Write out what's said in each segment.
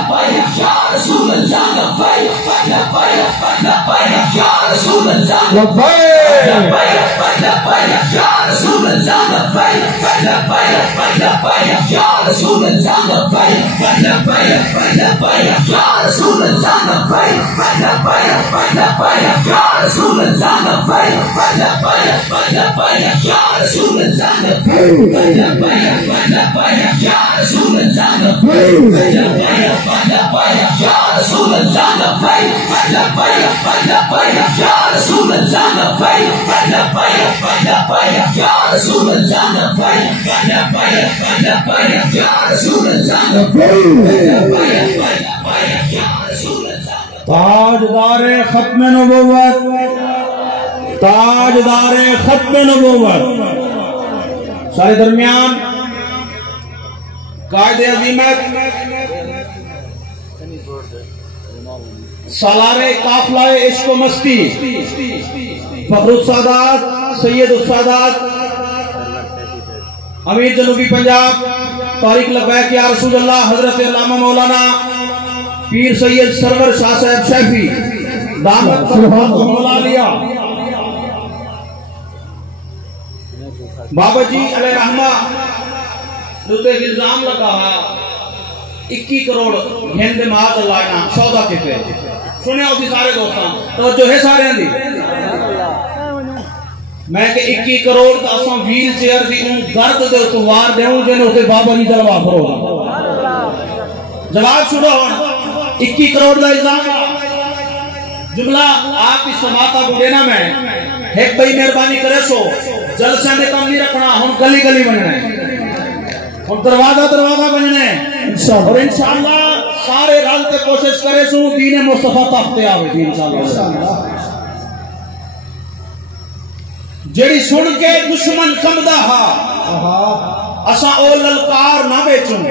لبیک یا رسول اللہ لبیک لبیک لبیک یا رسول اللہ لبیک لبیک یا رسول اللہ لبیک لبیک لبیک یا رسول اللہ لبیک لبیک لبیک یا رسول اللہ لبیک لبیک لبیک یا رسول اللہ لبیک لبیک لبیک یا رسول اللہ لبیک لبیک لبیک یا رسول اللہ لبیک لبیک یا رسول اللہ لبیک لبیک لبیک یا رسول اللہ لبیک لبیک لبیک یا رسول اللہ لبیک لبیک لبیک یا رسول اللہ لبیک لبیک لبیک یا رسول اللہ. تاجدار ختم نبوت، تاجدار ختم نبوت، سارے درمیان قائد عظیمت سالار قافلہ عشق و مستی فخر السادات سید السادات امیر جنوبی پنجاب طارق لبیک یا رسول اللہ حضرت علامہ مولانا پیر سید سرور شاہ صاحب شیفی دامت برکاتہم العالیہ بابا جی علیہ رحمہ دوتے الزام لگا 21 کروڑ گھنٹے مہاد اللہ نا سودا کے پہ سنے ہوتی سارے دوستان توجہ ہے سارے ہیں دی میں کہ 21 کروڑ تا اساں ویل چیئر دی ان گرد دے اتوار دے ہوں جنہوں سے بابا جی جلوہ کرو جواب شروع ہوں 21 کروڑ دا الزام جملہ آپ کی سماعتہ کو دینا میں ایک بھائی مہربانی کرے سو جلسہ دے کم نہیں رکھنا ہم گلی گلی بننا ہے ہم دروازہ دروازہ بننا ہے اور انشاءاللہ سارے رل تے کوشش کرے سو دین مصطفیٰ تختے آوے دی انشاءاللہ جڑی سن کے دشمن کمدہ ہا اسا او للکار نہ بیچوں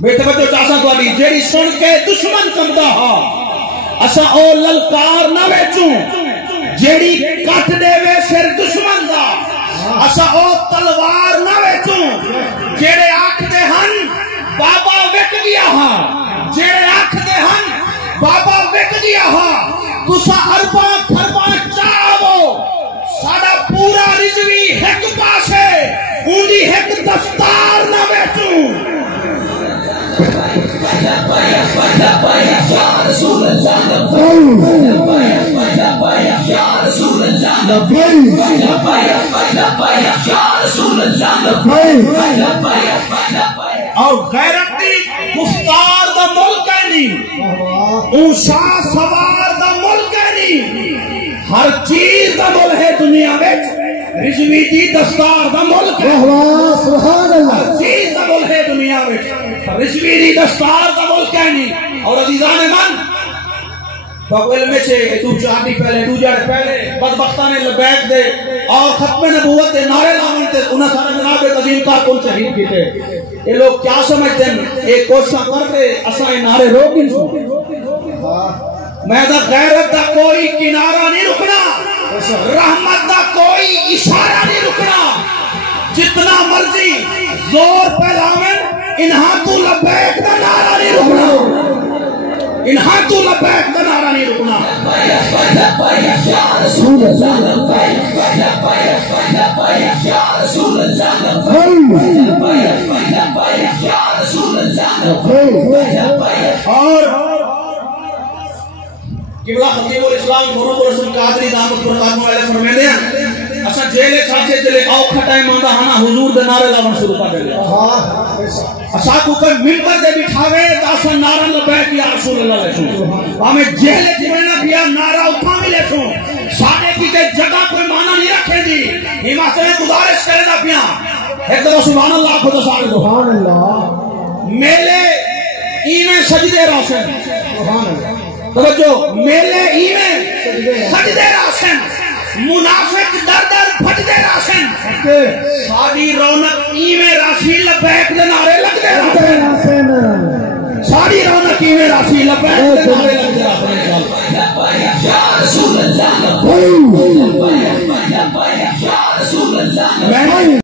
بیٹے بچوں چاہسا تو علی جڑی سن کے دشمن کمدہ ہا اسا او للکار نہ بیچوں جڑی کٹ دے وے سر دشمن دا اسا او تلوار نہ بیچوں جڑے آکھ دے ہن بابا وک گیا ہاں جڑے آکھ دے ہن بابا وک گیا ہاں تسا ارباں کھرباں چاہو ساڑا پورا رضوی ایک پاس ہے اونی ایک دفتار نہ بیٹھوں یا رسول اللہ لبیک یا رسول اللہ لبیک یا رسول اللہ لبیک اور غیرتی گفتار دا ملک ہے نہیں اونشا سوار دا ملک ہے نہیں ہر چیز دا ملک ہے دنیا میں رضوی دی دستار دا ملک ہے ہر چیز دا ملک ہے دنیا میں رضوی دی دستار دا ملک ہے نہیں اور عزیزان من بقول میں سے تو چاہتی پہلے تو جاڑ پہلے بدبختہ نے لبیک دے اور ختم نبوت دے نعرے لاؤن تے انہاں سارے جناب عظیم کارکن شہید کی تھے یہ لوگ کیا سمجھتے ہیں ایک کوشش کرتے اساں یہ نعرے روک نہیں سو میں دا غیرت دا کوئی کنارہ نہیں رکنا رحمت دا کوئی اشارہ نہیں رکنا جتنا مرضی زور پھیلاویں انہاں تو لبیک دا نعرہ نہیں رکنا انہاں تو لبیک دا نعرہ نہیں رکنا یا رسول اللہ لبیک لبیک یا رسول اللہ لبیک یا رسول اللہ لبیک اور قبلہ خطیب الاسلام محمد رسول قادری دامت برکاتہم علیہ فرمیندے ہیں اساں جیلے چھاچے جلے اوکھا ٹائم آندا ہنا حضور دے نعرے لاون شروع کر دے اساں کو کوئی ممبر دے بٹھاوے تا اساں نعرہ لبیک یا رسول اللہ لکھوں ہمیں جیلے جمعنا بیا نعرہ اٹھا ملے سوں ساڑے کی تے جگہ کوئی معنی نہیں رکھے دی ہما سے گزارش کرے دا پیا ایک دفعہ سبحان اللہ خود سارے سبحان اللہ میلے ایویں سجدے راسن سبحان اللہ توجہ میلے ایویں سجدے راسن منافق در در پھجدے راسن ساری رونق ایویں راشی لبیک دے نعرے لگ دے راسن ساری رونق ایویں راشی لبیک دے نعرے لگ دے راسن یا رسول اللہ لبیک یا رسول اللہ